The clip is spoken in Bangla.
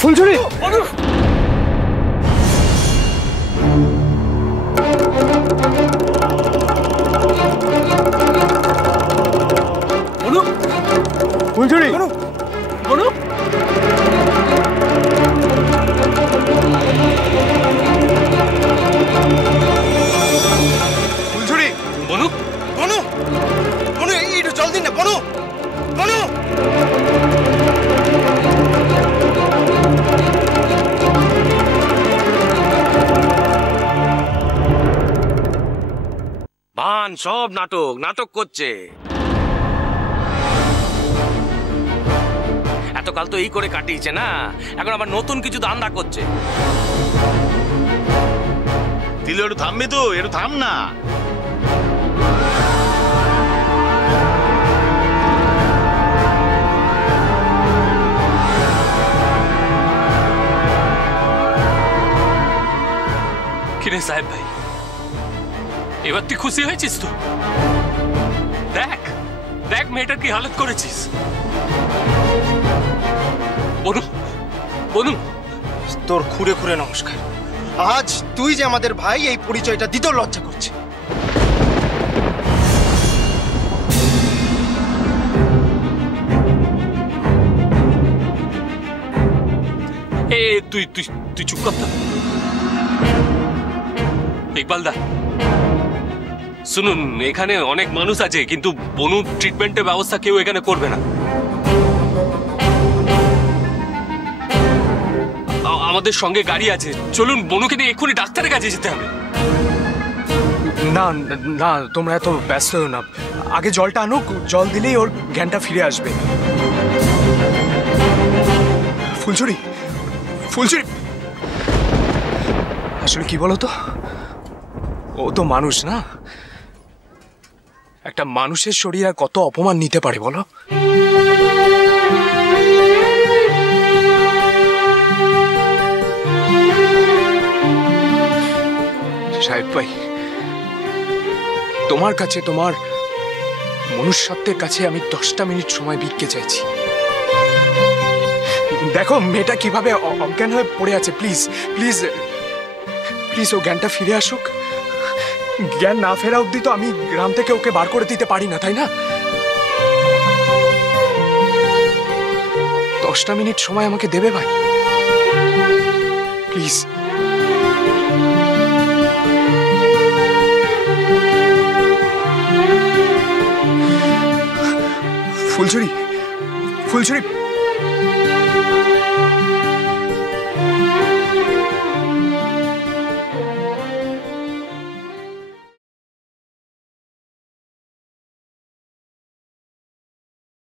ফুলঝুরি ফুলঝুরি বনু ফুলঝুরি বনু বনু বনু একটু জল দিন না বনু বনু ভান সব নাটক করছে। এতকাল তো এই করে কাটিয়েছে না, এখন আবার নতুন কিছু ধান্দা করছে। দিলে একটু থামবি তো, একটু থাম না। কিরে সাহেব ভাই, এবার তুই খুশি হয়েছিস তো? দেখ দেখ মেয়েটার কি হালত করেছিস। বনু বনু তোর খুঁড়ে খুঁড়ে নমস্কার। আজ তুই যে আমাদের ভাই এই পরিচয়টা দিতেও লজ্জা করছে। এ তুই তুই তুই চুপ কর তো। ইকবাল দা শুনুন, এখানে অনেক মানুষ আছে, কিন্তু বনু ট্রিটমেন্টের ব্যবস্থা কেউ এখানে করবে না। আমাদের সঙ্গে গাড়ি আছে, চলুন বনুকে নিয়ে এক্ষুনি ডাক্তারের কাছে যেতে হবে। না না, তোমরা এত ব্যস্ত হও না, আগে জলটা আনুক, জল দিলেই ওর জ্ঞানটা ফিরে আসবে। ফুলঝুরি ফুলঝুরি আসলে কি বলো তো, ও তো মানুষ না, একটা মানুষের শরীর আর কত অপমান নিতে পারে বলো। সাহেব ভাই, তোমার কাছে, তোমার মনুষ্যত্বের কাছে আমি 10টা মিনিট সময় ভিক্ষে চাইছি। দেখো মেয়েটা কিভাবে অজ্ঞান হয়ে পড়ে আছে, প্লিজ প্লিজ প্লিজ ও জ্ঞানটা ফিরে আসুক। জ্ঞান না ফেরা অবধি তো আমি গ্রাম থেকে ওকে বার করে দিতে পারি না, তাই না? 10টা মিনিট সময় আমাকে দেবে ভাই, প্লিজ। ফুলঝুরি ফুলঝুরি